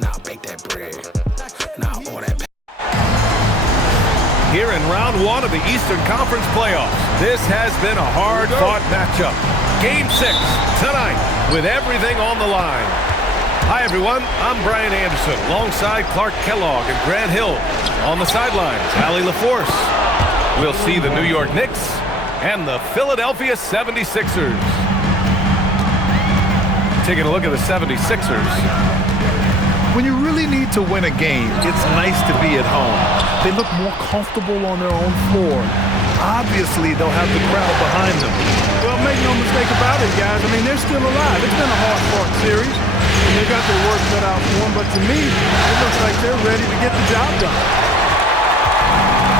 Now bake that bread. Now all that. Here in round one of the Eastern Conference playoffs, this has been a hard-fought matchup. Game 6 tonight with everything on the line. Hi, everyone. I'm Brian Anderson alongside Clark Kellogg and Grant Hill. On the sidelines, Allie LaForce. We'll see the New York Knicks and the Philadelphia 76ers. Taking a look at the 76ers. When you really need to win a game, it's nice to be at home. They look more comfortable on their own floor. Obviously, they'll have the crowd behind them. Well, make no mistake about it, guys. I mean, they're still alive. It's been a hard-fought series. And they got their work cut out for them. But to me, it looks like they're ready to get the job done.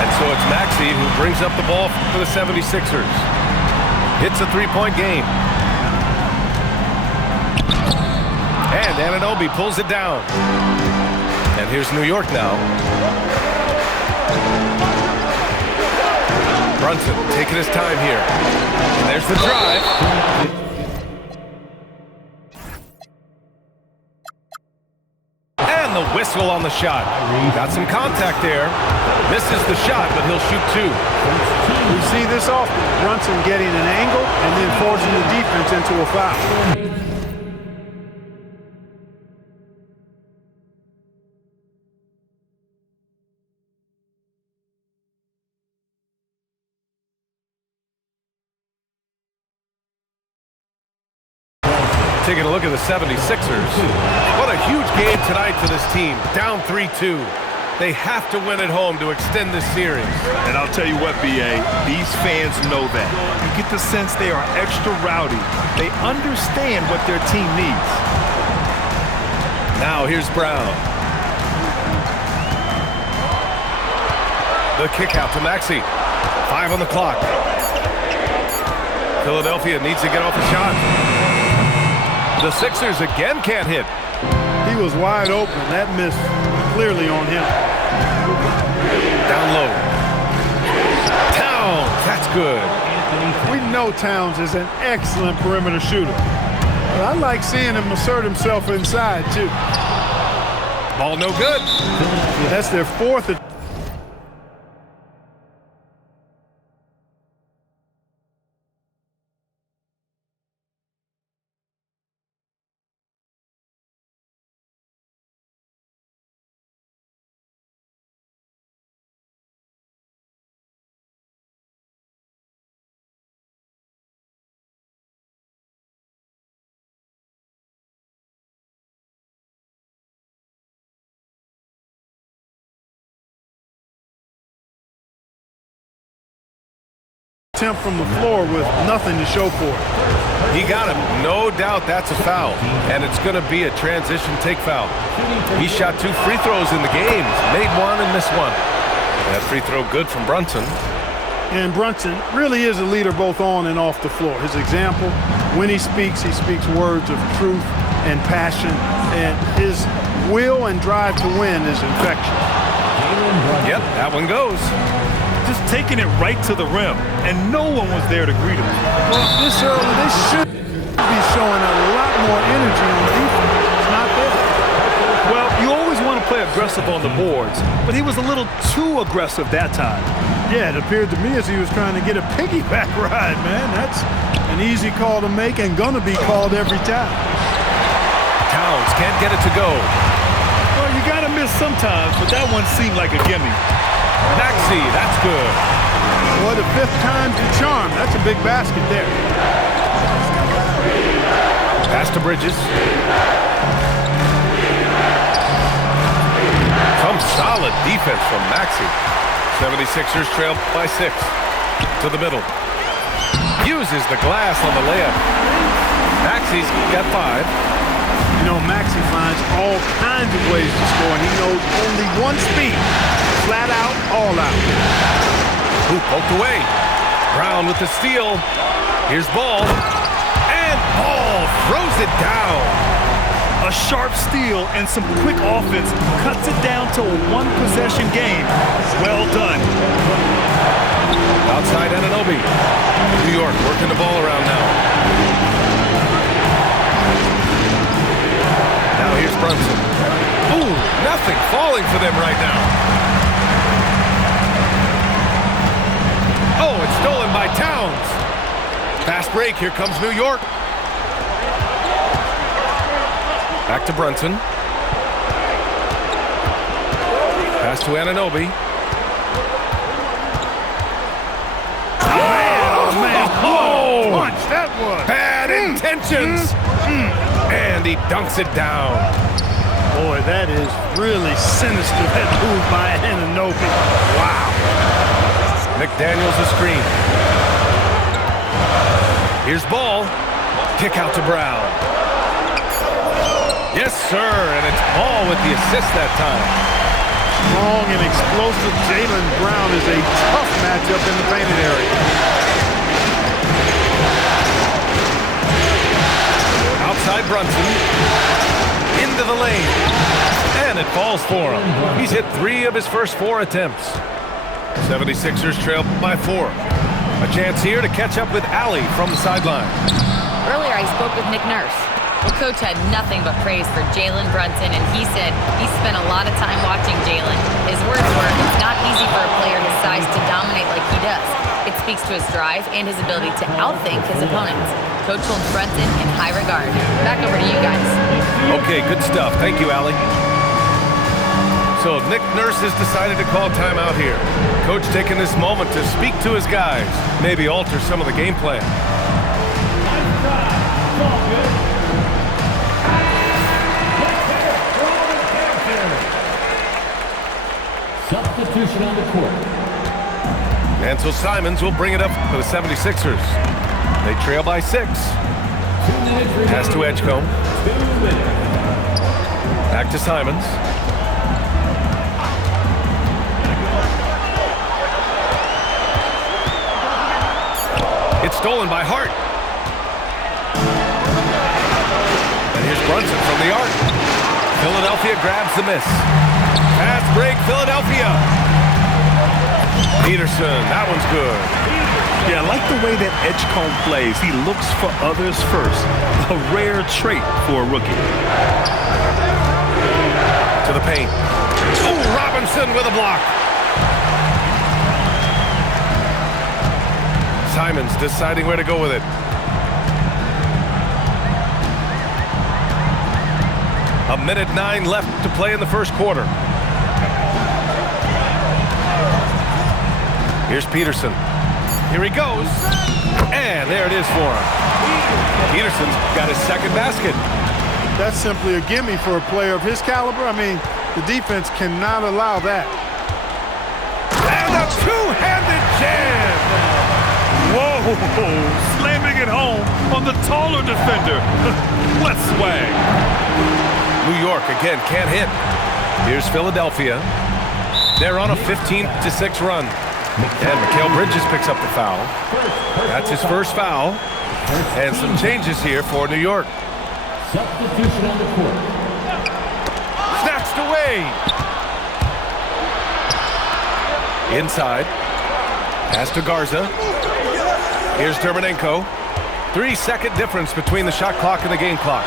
And so it's Maxey who brings up the ball for the 76ers. Hits a three-point game. And Anunoby pulls it down. And here's New York now. Brunson taking his time here. And there's the drive. And the whistle on the shot. Got some contact there. Misses the shot, but he'll shoot two. We see this often. Brunson getting an angle and then forcing the defense into a foul. Taking a look at the 76ers. What a huge game tonight for this team. Down 3-2. They have to win at home to extend this series. And I'll tell you what, B.A., these fans know that. You get the sense they are extra rowdy. They understand what their team needs. Now here's Brown. The kick out to Maxey. 5 on the clock. Philadelphia needs to get off a shot. The Sixers again can't hit. He was wide open. That miss clearly on him. Down low. Towns, that's good. We know Towns is an excellent perimeter shooter. But I like seeing him assert himself inside, too. Ball no good. That's their fourth. Attempt from the floor with nothing to show for it. He got him. No doubt that's a foul. And it's going to be a transition take foul. He shot 2 free throws in the game. Made one and missed one. That free throw good from Brunson. And Brunson really is a leader both on and off the floor. His example, when he speaks words of truth and passion. And his will and drive to win is infectious. Yep, that one goes. Just taking it right to the rim, and no one was there to greet him. Well, this early, they should be showing a lot more energy on defense. It's not there. Well, you always want to play aggressive on the boards, but he was a little too aggressive that time. Yeah, it appeared to me as he was trying to get a piggyback ride, man. That's an easy call to make and gonna be called every time. Towns can't get it to go. Well, you gotta miss sometimes, but that one seemed like a gimme. Maxey, that's good. Well, the 5th time's the charm. That's a big basket there. Pass to Bridges. Some solid defense from Maxey. 76ers trail by 6. To the middle. Uses the glass on the layup. Maxey's got 5. You know, Maxey finds all kinds of ways to score, and he knows only one speed. Flat out, all out. Hoop poked away. Brown with the steal. Here's Ball. And Ball throws it down. A sharp steal and some quick offense cuts it down to a 1-possession game. Well done. Outside Anunoby. New York working the ball around now. Now here's Brunson. nothing falling for them right now. Oh, it's stolen by Towns. Fast break. Here comes New York. Back to Brunson. Pass to Anunoby. Oh, punch that was. Bad intentions. And he dunks it down. Boy, that is really sinister, that move by Anunoby. Wow. McDaniels a screen. Here's ball. Kick out to Brown. Yes, sir, and it's Ball with the assist that time. Strong and explosive Jaylen Brown is a tough matchup in the painted area. Outside Brunson. Into the lane. And it falls for him. He's hit 3 of his first 4 attempts. 76ers trail by 4. A chance here to catch up with Allie from the sideline. Earlier, I spoke with Nick Nurse. Well, Coach had nothing but praise for Jalen Brunson, and he said he spent a lot of time watching Jalen. His words were, it's not easy for a player his size to dominate like he does. It speaks to his drive and his ability to outthink his opponents. Coach holds Brunson in high regard. Back over to you guys. Okay, good stuff. Thank you, Allie. So Nick Nurse has decided to call timeout here. Coach taking this moment to speak to his guys, maybe alter some of the game plan. Substitution on the court. And so Simons will bring it up for the 76ers. They trail by 6. Pass to Edgecombe. Back to Simons. It's stolen by Hart. And here's Brunson from the arc. Philadelphia grabs the miss. Fast break, Philadelphia. Peterson, that one's good. Yeah, I like the way that Edgecombe plays. He looks for others first. A rare trait for a rookie. To the paint. Oh, Robinson with a block. Simons deciding where to go with it. A minute 9 left to play in the first quarter. Here's Peterson. Here he goes. And there it is for him. Peterson's got his second basket. That's simply a gimme for a player of his caliber. I mean, the defense cannot allow that. And a two-handed jam. Whoa, slamming it home on the taller defender. Let's swag. New York, again, can't hit. Here's Philadelphia. They're on a 15-6 run. And Mikal Bridges picks up the foul. That's his first foul. And some changes here for New York. Substitution on the court. Snatched away. Inside. Pass to Garza. Here's Dermonenko. 3-second difference between the shot clock and the game clock.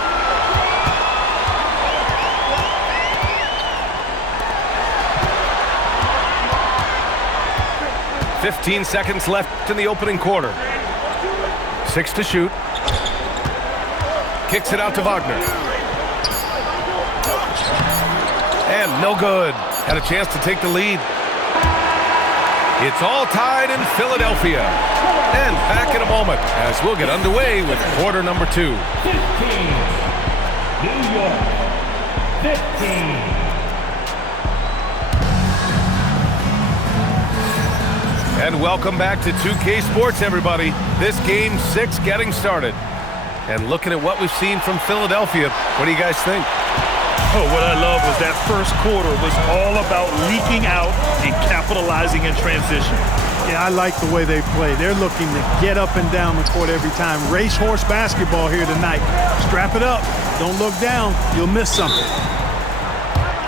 "15 seconds left in the opening quarter. 6 to shoot. Kicks it out to Wagner. And no good. Had a chance to take the lead. It's all tied in Philadelphia. And back in a moment as we'll get underway with quarter number 2. 15. New York. 15. And welcome back to 2K Sports, everybody. This game 6 getting started. And looking at what we've seen from Philadelphia, what do you guys think? Oh, what I love was that first quarter was all about leaking out and capitalizing in transition. Yeah, I like the way they play. They're looking to get up and down the court every time. Racehorse basketball here tonight. Strap it up. Don't look down. You'll miss something.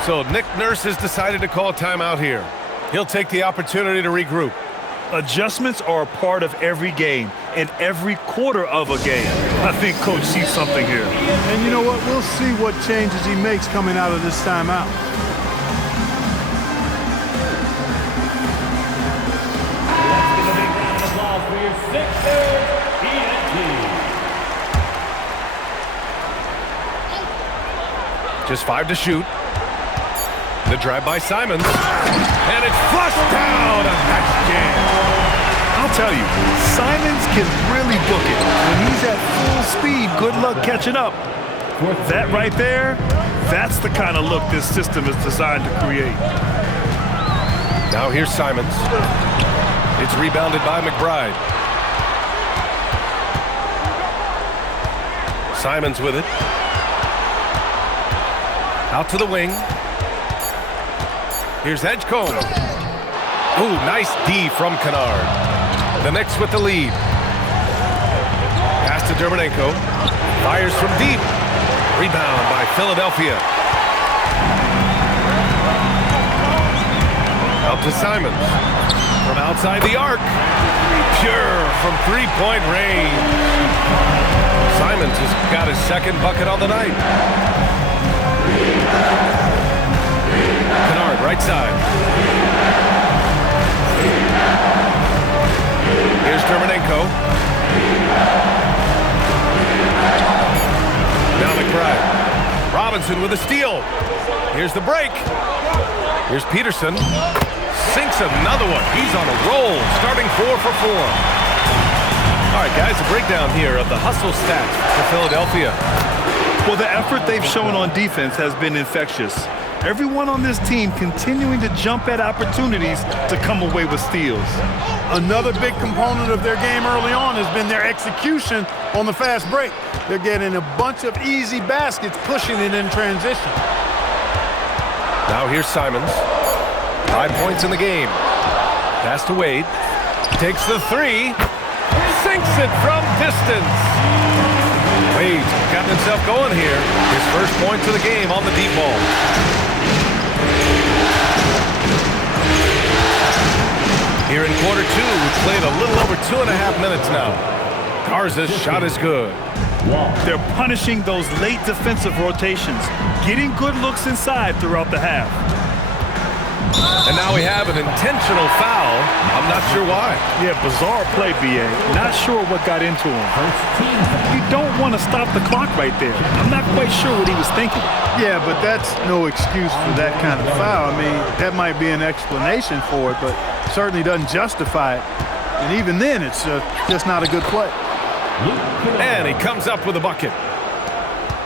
So Nick Nurse has decided to call timeout here. He'll take the opportunity to regroup. Adjustments are a part of every game and every quarter of a game. I think Coach sees something here. And you know what? We'll see what changes he makes coming out of this timeout. Sixers, ENT. Just 5 to shoot. The drive by Simons. And it's flushed down. A nice jam. I'll tell you, Simons can really book it. When he's at full speed, good luck catching up. That right there, that's the kind of look this system is designed to create. Now here's Simons. It's rebounded by McBride. Simons with it. Out to the wing. Here's Edgecombe. Ooh, nice D from Kennard. The Knicks with the lead. Pass to Dermonenko. Fires from deep. Rebound by Philadelphia. Out to Simons. From outside the arc. Pure from three-point range. Simons has got his second bucket on the night. Kennard, right side. Here's Dermonenko. Now McBride. Robinson with a steal. Here's the break. Here's Peterson. Sinks another one. He's on a roll, starting 4 for 4. All right, guys, a breakdown here of the hustle stats for Philadelphia. Well, the effort they've shown on defense has been infectious. Everyone on this team continuing to jump at opportunities to come away with steals. Another big component of their game early on has been their execution on the fast break. They're getting a bunch of easy baskets, pushing it in transition. Now here's Simons. 5 points in the game. Pass to Wade. Takes the three. Sinks it from distance. Wade's got himself going here. His first points of the game on the deep ball. Here in quarter 2, we've played a little over 2.5 minutes now. Garza's shot is good. They're punishing those late defensive rotations, getting good looks inside throughout the half. And now we have an intentional foul. I'm not sure why. Yeah, bizarre play, B.A. Not sure what got into him. You don't want to stop the clock right there. I'm not quite sure what he was thinking. Yeah, but that's no excuse for that kind of foul. I mean, that might be an explanation for it, but certainly doesn't justify it. And even then, it's just not a good play. And he comes up with a bucket.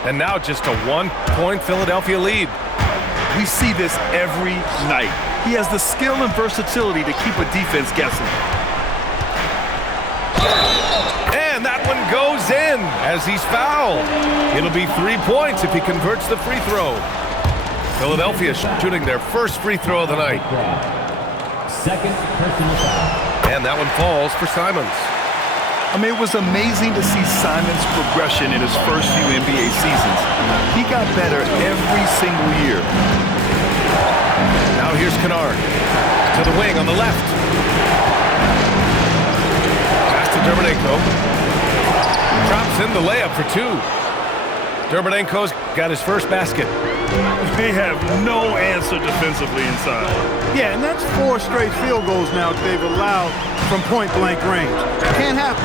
And now just a 1-point Philadelphia lead. We see this every night. He has the skill and versatility to keep a defense guessing. And that one goes in as he's fouled. It'll be 3 points if he converts the free throw. Philadelphia shooting their first free throw of the night. Second personal foul. And that one falls for Simons. I mean, it was amazing to see Simons' progression in his first few NBA seasons. He got better every single year. Now here's Kennard. To the wing on the left. Pass to Dermonenko. Drops in the layup for 2. Dermonenko's got his first basket. They have no answer defensively inside. Yeah, and that's 4 straight field goals now that they've allowed from point-blank range. Can't happen.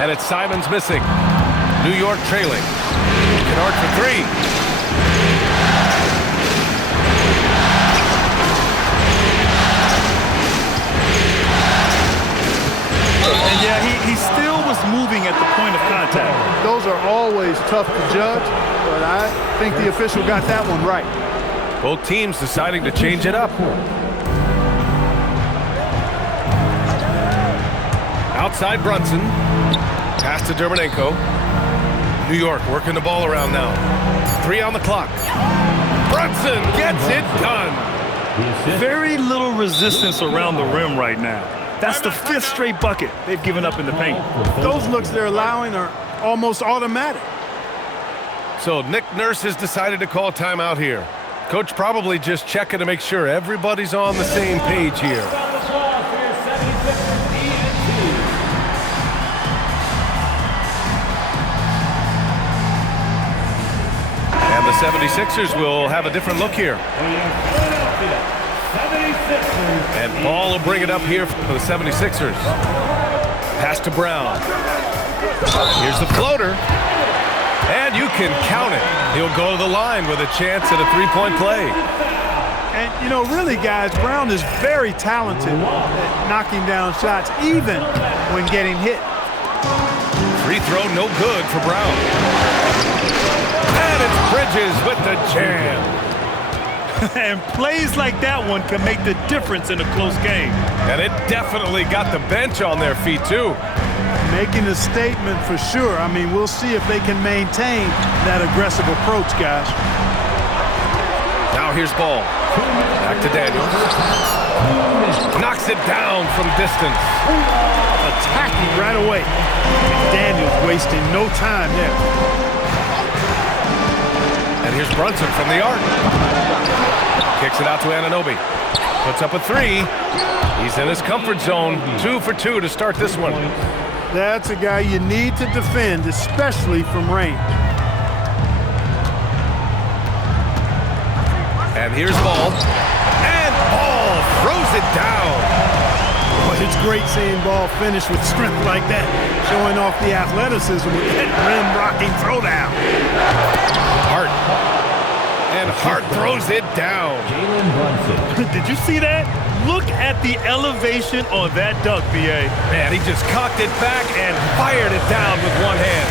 And it's Simons missing. New York trailing. Kennard for 3. And yeah, he still was moving at the point of contact. Those are always tough to judge, but I think the official got that one right. Both teams deciding to change it up. Outside Brunson. Pass to Dermonenko. New York working the ball around now. 3 on the clock. Brunson gets it done. Very little resistance around the rim right now. That's the 5th straight bucket they've given up in the paint. Those looks they're allowing are almost automatic. So Nick Nurse has decided to call timeout here. Coach probably just checking to make sure everybody's on the same page here. And the 76ers will have a different look here. And Paul will bring it up here for the 76ers. Pass to Brown. Here's the floater. And you can count it. He'll go to the line with a chance at a three-point play. And, you know, really, guys, Brown is very talented at knocking down shots, even when getting hit. Free throw no good for Brown. And it's Bridges with the jam. And plays like that one can make the difference in a close game. And it definitely got the bench on their feet, too. Making a statement for sure. I mean, we'll see if they can maintain that aggressive approach, guys. Now here's ball. Back to Daniels. Knocks it down from distance. Attacking right away. Daniels wasting no time there. And here's Brunson from the arc. Kicks it out to Anunoby. Puts up a three. He's in his comfort zone. 2 for 2 to start this one. That's a guy you need to defend, especially from range. And here's Ball. And Ball throws it down. Boy, it's great seeing Ball finish with strength like that, showing off the athleticism with that rim-rocking throwdown. Hart. And Hart throws it down. Jalen Brunson. Did you see that? Look at the elevation on that dunk, B.A. Man, he just cocked it back and fired it down with one hand.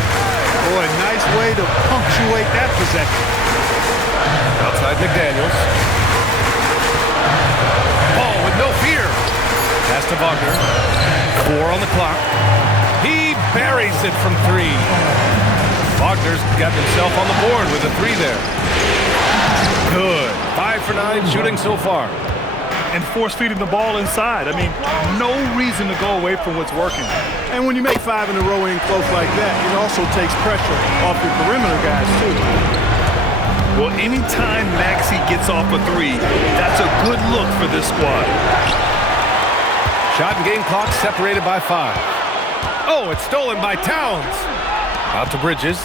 Boy, nice way to punctuate that possession. Outside McDaniels. Ball with no fear. Pass to Wagner. 4 on the clock. He buries it from 3. Wagner's got himself on the board with a 3 there. Good. 5 for 9 shooting so far. And force-feeding the ball inside. I mean, no reason to go away from what's working. And when you make 5 in a row in close like that, it also takes pressure off your perimeter guys, too. Well, anytime Maxey gets off a 3, that's a good look for this squad. Shot and game clock separated by 5. Oh, it's stolen by Towns. Out to Bridges.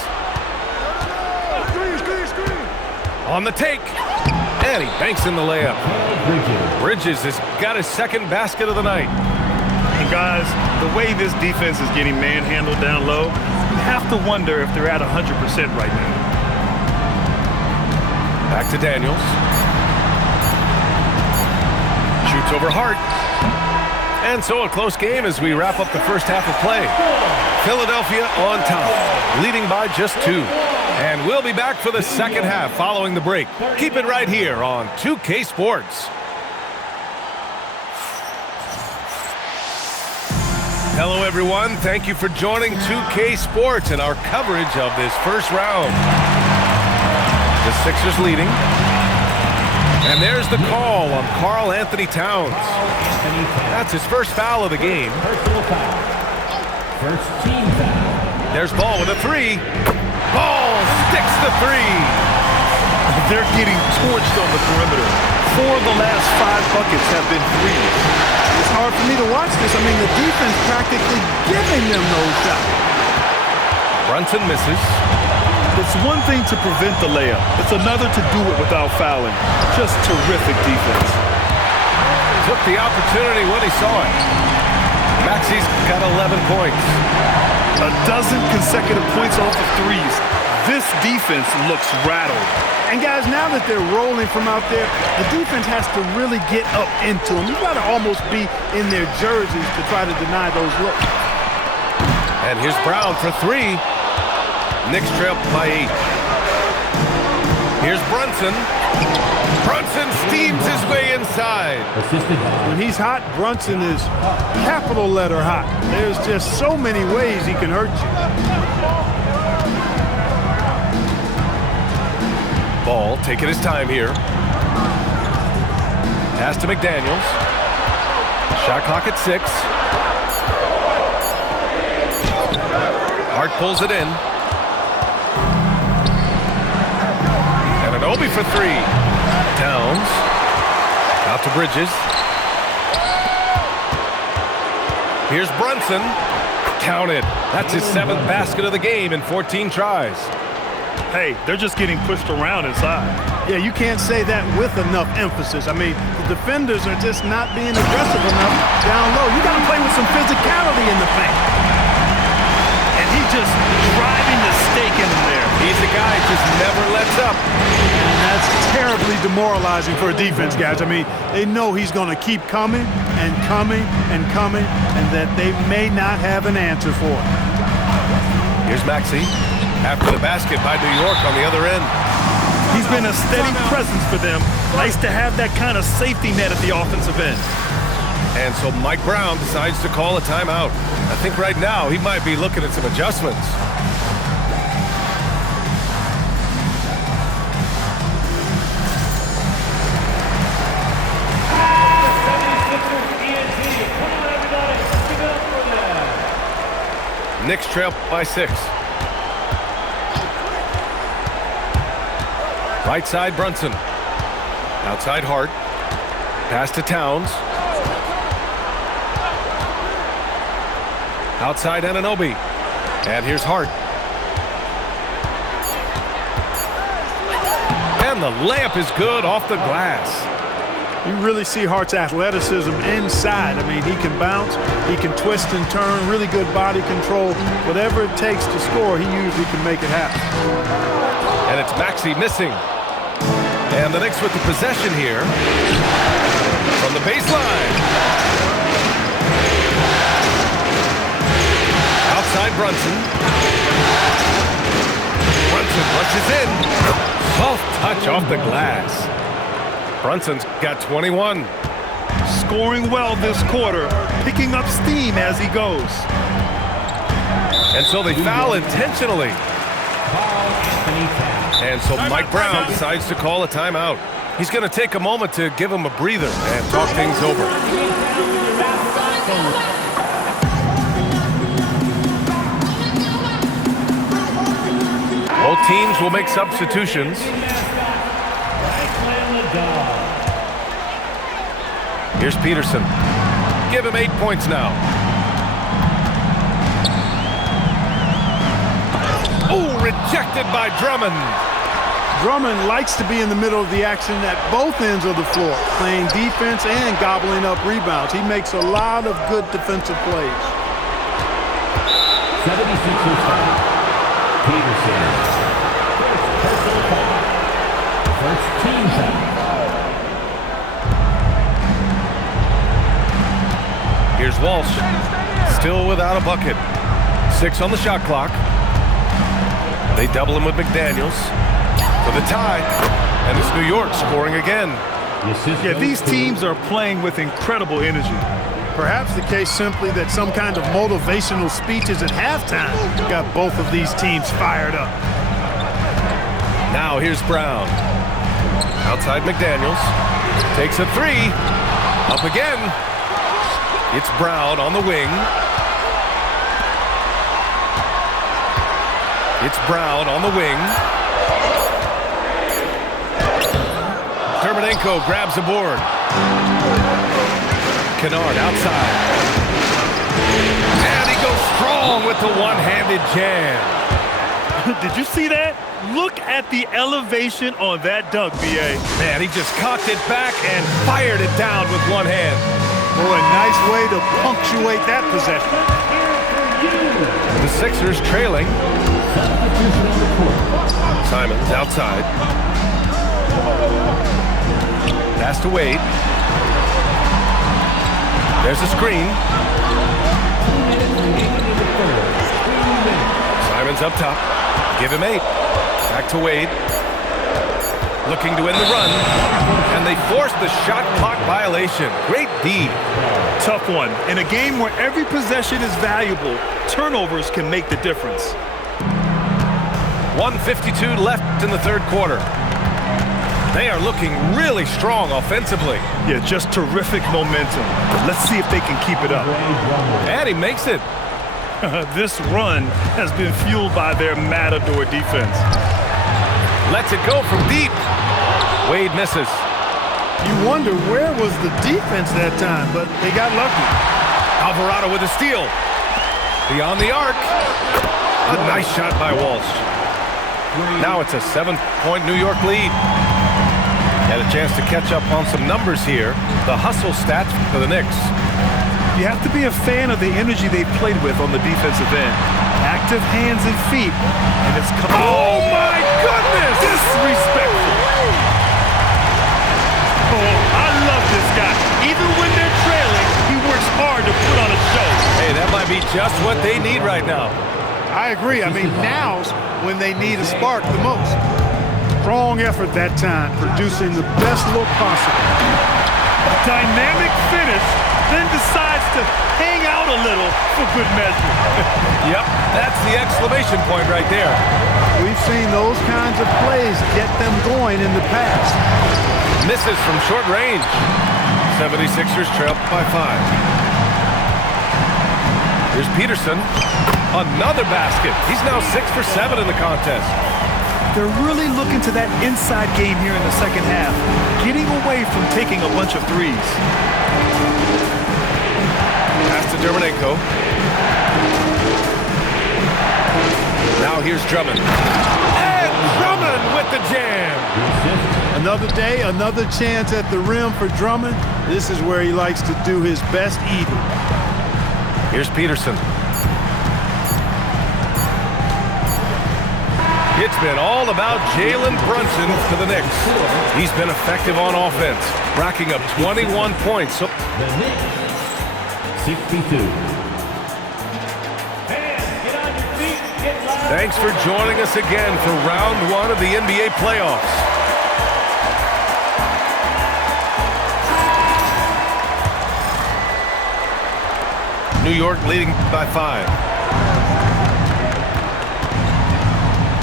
On the take. And he banks in the layup. Bridges has got his second basket of the night. And guys, the way this defense is getting manhandled down low, you have to wonder if they're at 100% right now. Back to Daniels. Shoots over Hart. And so a close game as we wrap up the first half of play. Philadelphia on top, leading by just 2. And we'll be back for the second half following the break. Keep it right here on 2K Sports. Hello, everyone. Thank you for joining 2K Sports and our coverage of this first round. The Sixers leading. And there's the call on Karl Anthony Towns. That's his first foul of the game. Personal foul. First team foul. There's Ball with a 3. Ball sticks the 3. They're getting torched on the perimeter. 4 of the last 5 buckets have been threes. It's hard for me to watch this. I mean, the defense practically giving them those shots. Brunson misses. It's one thing to prevent the layup. It's another to do it without fouling. Just terrific defense. Took the opportunity when he saw it. Maxey's got 11 points. A dozen consecutive points off of threes. This defense looks rattled. And guys, now that they're rolling from out there, the defense has to really get up into them. You've got to almost be in their jerseys to try to deny those looks. And here's Brown for 3. Knicks trail by 8. Here's Brunson. Brunson steams his way inside. Assisted by When he's hot, Brunson is capital letter hot. There's just so many ways he can hurt you. Ball taking his time here. Pass to McDaniels. Shot clock at 6. Hart pulls it in. Anunoby for 3. Towns. Out to Bridges. Here's Brunson. Counted. That's his 7th basket of the game in 14 tries. Hey, they're just getting pushed around inside. Yeah, you can't say that with enough emphasis. I mean, the defenders are just not being aggressive enough down low. You got to play with some physicality in the paint. just driving the stake in him there. He's a guy who just never lets up. And that's terribly demoralizing for a defense, guys. I mean, they know he's going to keep coming and coming and coming, and that they may not have an answer for it. Here's Maxey after the basket by New York on the other end. He's been a steady presence for them. Nice to have that kind of safety net at the offensive end. And so Mike Brown decides to call a timeout. I think right now he might be looking at some adjustments. Knicks trail by 6. Right side Brunson. Outside Hart. Pass to Towns. Outside Anunoby. And here's Hart. And the layup is good off the glass. You really see Hart's athleticism inside. I mean, he can bounce, he can twist and turn, really good body control. Whatever it takes to score, he usually can make it happen. And it's Maxey missing. And the Knicks with the possession here from the baseline. Outside Brunson. Brunson rushes in. Soft touch off the glass. Brunson's got 21. Scoring well this quarter, picking up steam as he goes. And so they foul intentionally. And so Mike Brown decides to call a timeout. He's going to take a moment to give him a breather and talk things over. Both teams will make substitutions. Here's Peterson. Give him 8 points now. Oh, rejected by Drummond. Drummond likes to be in the middle of the action at both ends of the floor, playing defense and gobbling up rebounds. He makes a lot of good defensive plays. 76ers foul. Peterson. First personal foul. First team foul. Here's Walsh, still without a bucket. 6 on the shot clock. They double him with McDaniels for the tie, and it's New York scoring again. Yeah, these teams are playing with incredible energy. Perhaps the case simply that some kind of motivational speeches at halftime got both of these teams fired up. Now here's Brown. Outside McDaniels. Takes a 3. Up again. It's Brown on the wing. It's Brown on the wing. Terminenko grabs a board. Kennard outside. And he goes strong with the one-handed jam. Did you see that? Look at the elevation on that dunk, B.A. Man, he just cocked it back and fired it down with one hand. Boy, nice way to punctuate that possession. The Sixers trailing. Simons outside. Pass to Wade. There's a screen. Simons up top. Give him 8. Back to Wade. Looking to end the run. And they force the shot clock violation. Great D. Tough one. In a game where every possession is valuable, turnovers can make the difference. 1:52 left in the third quarter. They are looking really strong offensively. Yeah, just terrific momentum. Let's see if they can keep it up. And he makes it. This run has been fueled by their matador defense. Lets it go from deep. Wade misses. You wonder where was the defense that time, but they got lucky. Alvarado with a steal. Beyond the arc. A nice shot by Walsh. Now it's a 7-point New York lead. Had a chance to catch up on some numbers here. The hustle stats for the Knicks. You have to be a fan of the energy they played with on the defensive end. active hands and feet. And it's oh my goodness! Disrespectful. Oh, I love this guy. Even when they're trailing, he works hard to put on a show. Hey, that might be just what they need right now. I agree. I mean, now's when they need a spark the most. Strong effort that time, producing the best look possible. A dynamic finish, then decides to hang out a little for good measure. Yep, that's the exclamation point right there. We've seen those kinds of plays get them going in the past. Misses from short range. 76ers trail by 5. Here's Peterson. Another basket. He's now 6 for 7 in the contest. They're really looking to that inside game here in the second half, getting away from taking a bunch of threes. Pass to Dermanenko. Now here's Drummond. And Drummond with the jam. Another day, another chance at the rim for Drummond. This is where he likes to do his best eating. Here's Peterson. It's been all about Jalen Brunson for the Knicks. He's been effective on offense, racking up 21 points. The Knicks, 62. Thanks for joining us again for round 1 of the NBA playoffs. New York leading by 5.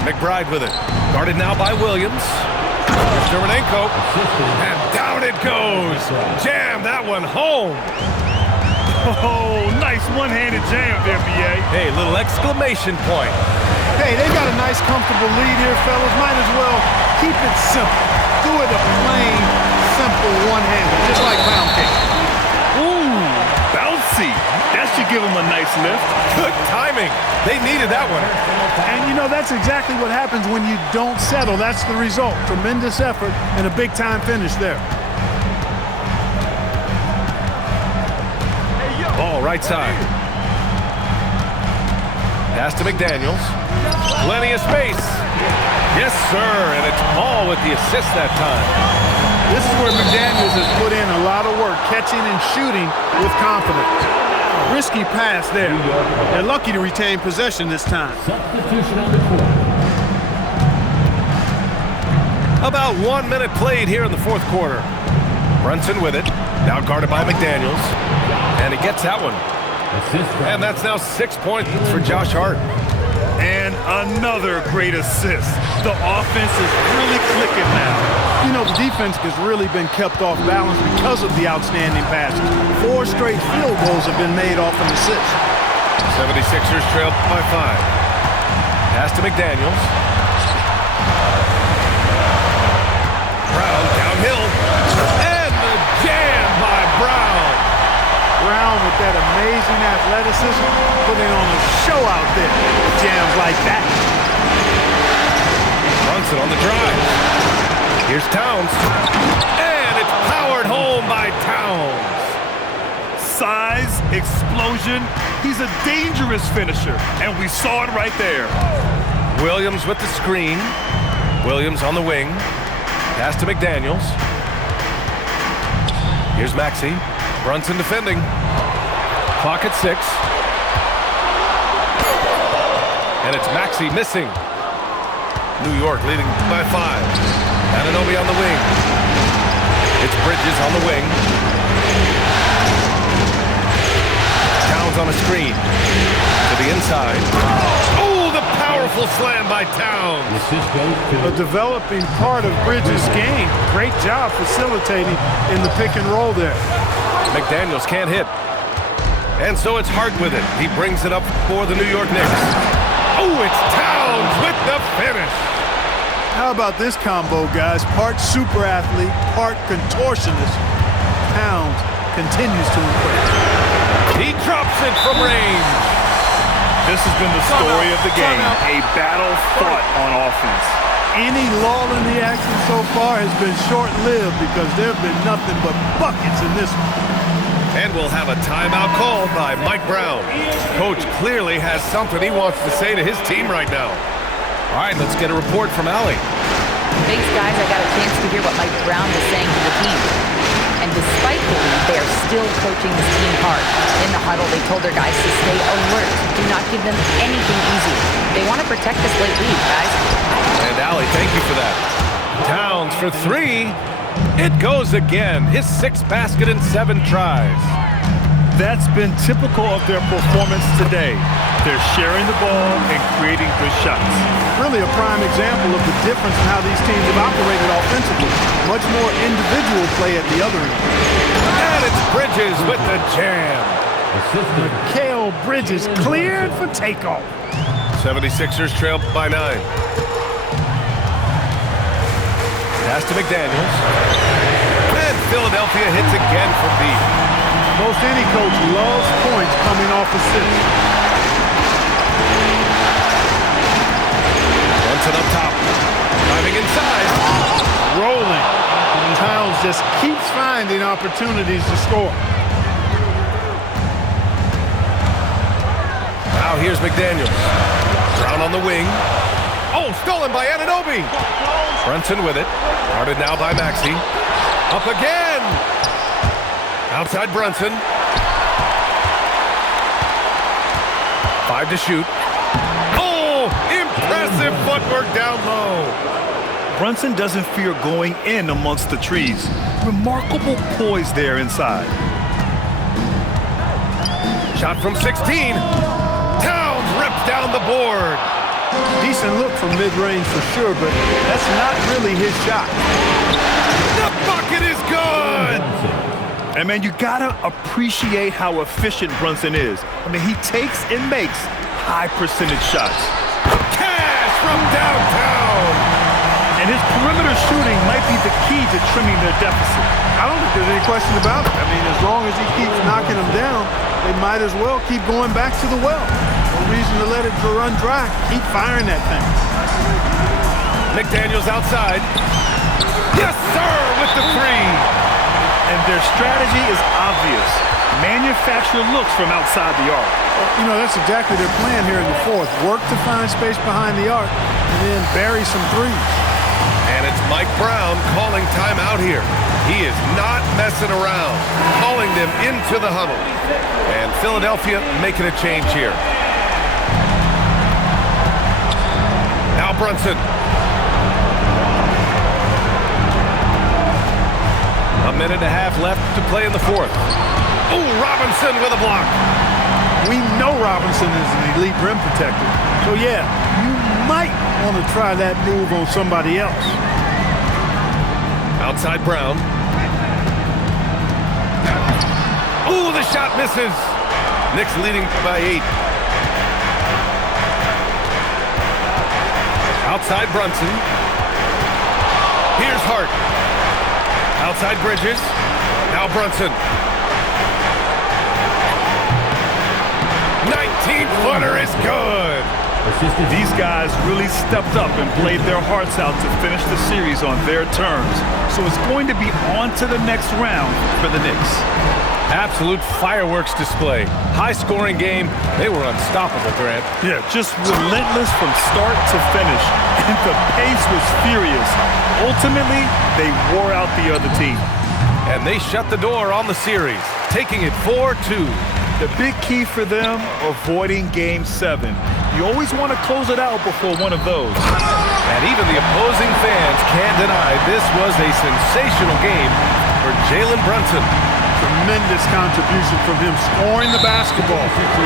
McBride with it. Guarded now by Williams. Here's Dermanenko. And down it goes. Jam that one home. Oh, nice one-handed jam there, B.A. Hey, little exclamation point. Hey, they got a nice, comfortable lead here, fellas. Might as well keep it simple. Do it a plain, simple one-handed, just like pound cake. Ooh, bouncy. That should give him a nice lift. Good timing. They needed that one. And, you know, that's exactly what happens when you don't settle. That's the result. Tremendous effort and a big-time finish there. Ball right side. Pass to McDaniels. Plenty of space. Yes, sir. And it's Paul with the assist that time. This is where McDaniels has put in a lot of work, catching and shooting with confidence. Risky pass there. They're lucky to retain possession this time. Substitution on the court. About 1 minute played here in the fourth quarter. Brunson with it. Now guarded by McDaniels. And he gets that one. And that's now 6 points for Josh Hart. And another great assist. The offense is really clicking now. You know, the defense has really been kept off balance because of the outstanding passes. 4 straight field goals have been made off an assist. 76ers trail by 5. Pass to McDaniels. Brown downhill. And the jam by Brown. Brown with that amazing athleticism, putting on a show out there. Jams like that. Brunson on the drive. Here's Towns. And it's powered home by Towns. Size, explosion. He's a dangerous finisher, and we saw it right there. Williams with the screen. Williams on the wing. Pass to McDaniels. Here's Maxey. Brunson defending. Clock at 6. And it's Maxey missing. New York leading by 5. Anunoby on the wing. It's Bridges on the wing. Towns on a screen. To the inside. Oh, the powerful slam by Towns. A developing part of Bridges' game. Great job facilitating in the pick and roll there. McDaniels can't hit. And so it's Hart with it. He brings it up for the New York Knicks. Oh, it's Towns with the finish. How about this combo, guys? Part super athlete, part contortionist. Towns continues to impress. He drops it from range. This has been the story of the game. A battle fought on offense. Any lull in the action so far has been short-lived because there have been nothing but buckets in this one. And we'll have a timeout called by Mike Brown. Coach clearly has something he wants to say to his team right now. All right, let's get a report from Allie. Thanks, guys. I got a chance to hear what Mike Brown was saying to the team. And despite the lead, they are still coaching this team hard. In the huddle, they told their guys to stay alert. Do not give them anything easy. They want to protect this late lead, guys. And Allie, thank you for that. Towns for three. It goes again. His 6th basket in 7 tries. That's been typical of their performance today. They're sharing the ball and creating good shots. Really a prime example of the difference in how these teams have operated offensively. Much more individual play at the other end. And it's Bridges with the jam. Mikal Bridges cleared for takeoff. 76ers trail by 9. Pass to McDaniels. And Philadelphia hits again from deep. Most any coach loves points coming off assists. Brunson up top. Driving inside. Rolling. Towns just keeps finding opportunities to score. Now here's McDaniels. Brown on the wing. Oh, stolen by Anunoby. Brunson with it. Guarded now by Maxey. Up again. Outside Brunson. 5 to shoot. Oh, impressive footwork down low. Brunson doesn't fear going in amongst the trees. Remarkable poise there inside. Shot from 16. Towns rips down the board. Decent look from mid-range for sure, but that's not really his shot. The bucket is good. And man, you gotta appreciate how efficient Brunson is. I mean, he takes and makes high percentage shots. Cash from downtown. And his perimeter shooting might be the key to trimming their deficit. I don't think there's any question about it. I mean, as long as he keeps knocking them down, they might as well keep going back to the well. No reason to let it run dry. Keep firing that thing. McDaniels outside. Yes, sir, with the 3. And their strategy is obvious. Manufacture looks from outside the arc. You know, that's exactly their plan here in the 4th. Work to find space behind the arc and then bury some threes. And it's Mike Brown calling timeout here. He is not messing around, calling them into the huddle. And Philadelphia making a change here. Now Brunson. A minute and a half left to play in the 4th. Oh, Robinson with a block. We know Robinson is an elite rim protector. So, yeah, you might want to try that move on somebody else. Outside Brown. Oh, the shot misses. Knicks leading by 8. Outside Brunson. Here's Hart. Outside Bridges. Now Brunson. 19-footer is good. These guys really stepped up and played their hearts out to finish the series on their terms. So it's going to be on to the next round for the Knicks. Absolute fireworks display. High-scoring game. They were unstoppable, Grant. Yeah, just relentless from start to finish. And the pace was furious. Ultimately, they wore out the other team. And they shut the door on the series, taking it 4-2. The big key for them, avoiding Game 7. You always want to close it out before one of those. And even the opposing fans can't deny this was a sensational game for Jalen Brunson. Tremendous contribution from him scoring the basketball.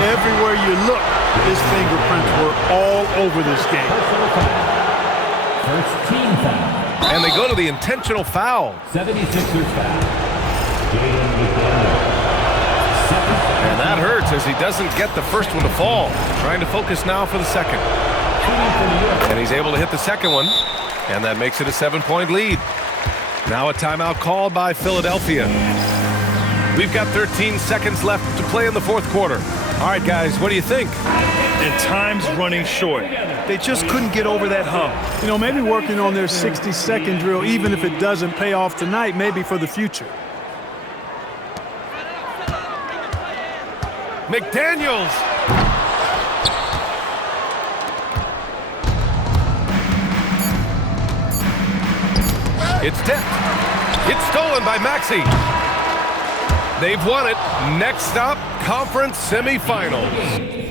Everywhere you look, his fingerprints were all over this game. First team foul. And they go to the intentional foul. 76ers foul. Jalen McDaniels. And that hurts as he doesn't get the first one to fall. Trying to focus now for the second. And he's able to hit the second one. And that makes it a 7-point lead. Now a timeout called by Philadelphia. We've got 13 seconds left to play in the 4th quarter. All right, guys, what do you think? And time's running short. They just couldn't get over that hump. You know, maybe working on their 60-second drill, even if it doesn't pay off tonight, maybe for the future. McDaniels. It's tipped. It's stolen by Maxey. They've won it. Next stop, conference semifinals.